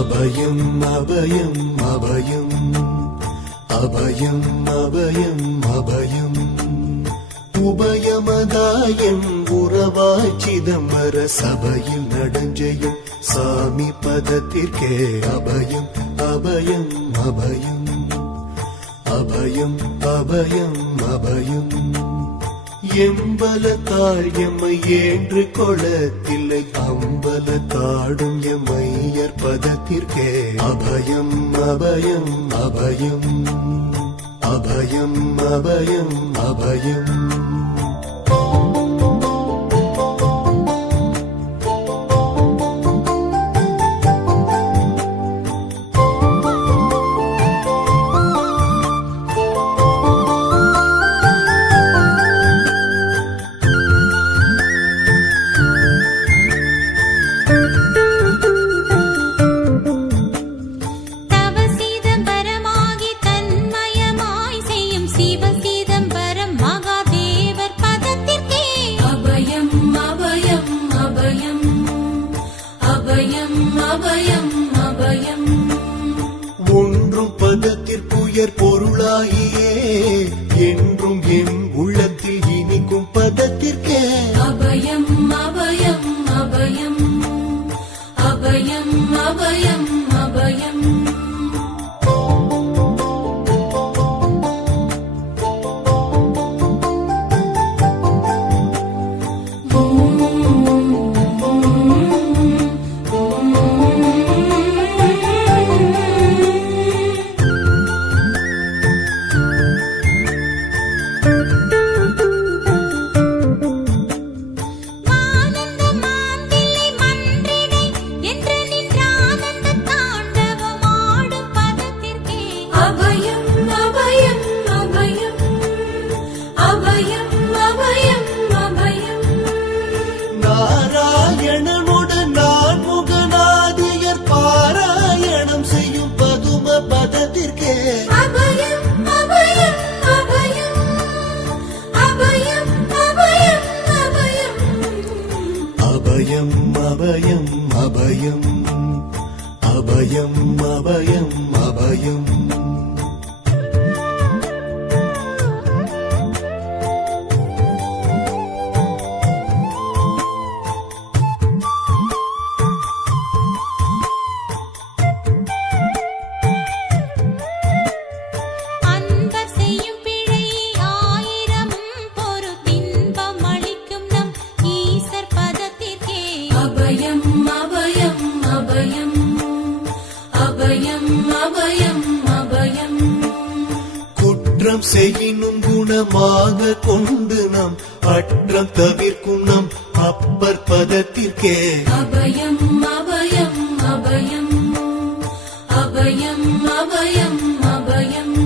அபயம் அபயம் அபயம் அபயம் அபயம் அபயம் உபயமதாயம் உறவாய் சிதம்பர சபையில் நடஞ்செய்யும் சாமி பதத்திற்கே அபயம் அபயம் அபயம் அபயம் அபயம் அபயம் எம்பலத்தாள் எம்மை ஏன்று கொளத்தில்லை அம்பலத்தாடும் எம்மையர் பதத்திற்கே அபயம் அபயம் அபயம் அபயம் அபயம் அபயம் ஒன்றும் பதத்திற்குயர் பொருளாகியே என்றும் என் உள்ளத்தில் இனிக்கும் பதத்திற்கே அபயம் அபயம் அபயம் அபயம் அபயம் அபயம் நாராயணனுடன் நான் முகநாதியர் பாராயணம் செய்யும் பதும பதத்திற்கே அபயம் அபயம் அபயம் அபயம் அபயம் அபயம் அபயம் அபயம் அபயம் அபயம் அபயம் அபயம் குற்றம் செய்யினும் குணமாக கொண்டு நாம் அற்றம் தவிர்க்கும் நம் அப்பர் பதத்திற்கே அபயம் அபயம் அபயம் அபயம் அபயம் அபயம்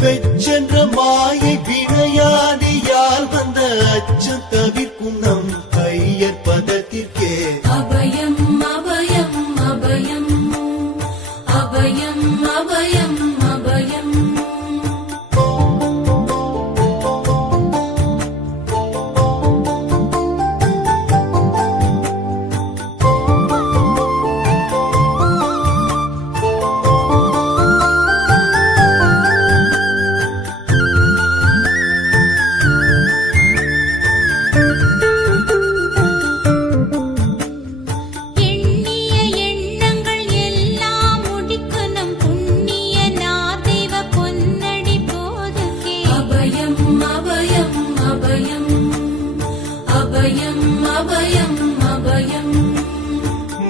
வெச்சென்ற மாயை வினையாடியால் வந்த அச்சம் தவிர்க்கும் நம் ஐயர் பதத்திற்கே அபயம் அபயம் அபயம் அபயம் அபயம் அபயம்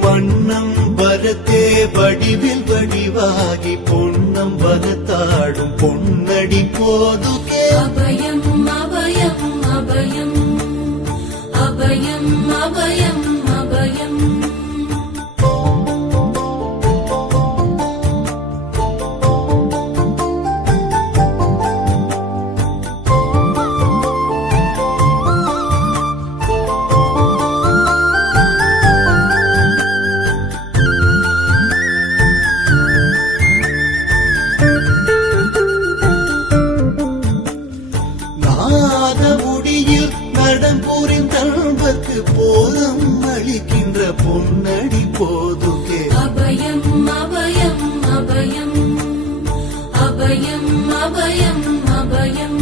மன்னம் வரத்தே வடிவில் வடிவாகி பொன்னம் வரத்தாடும் பொன்னடி போதுகே அபயம் அபயம் அபயம் அபயம் அபயம் அபயம் மாத முடியில் நடம் புரிந்தல்வர்க்கு போதம் அளிக்கின்ற பொன்னடி போதுகே அபயம் அபயம் அபயம் அபயம் அபயம் அபயம்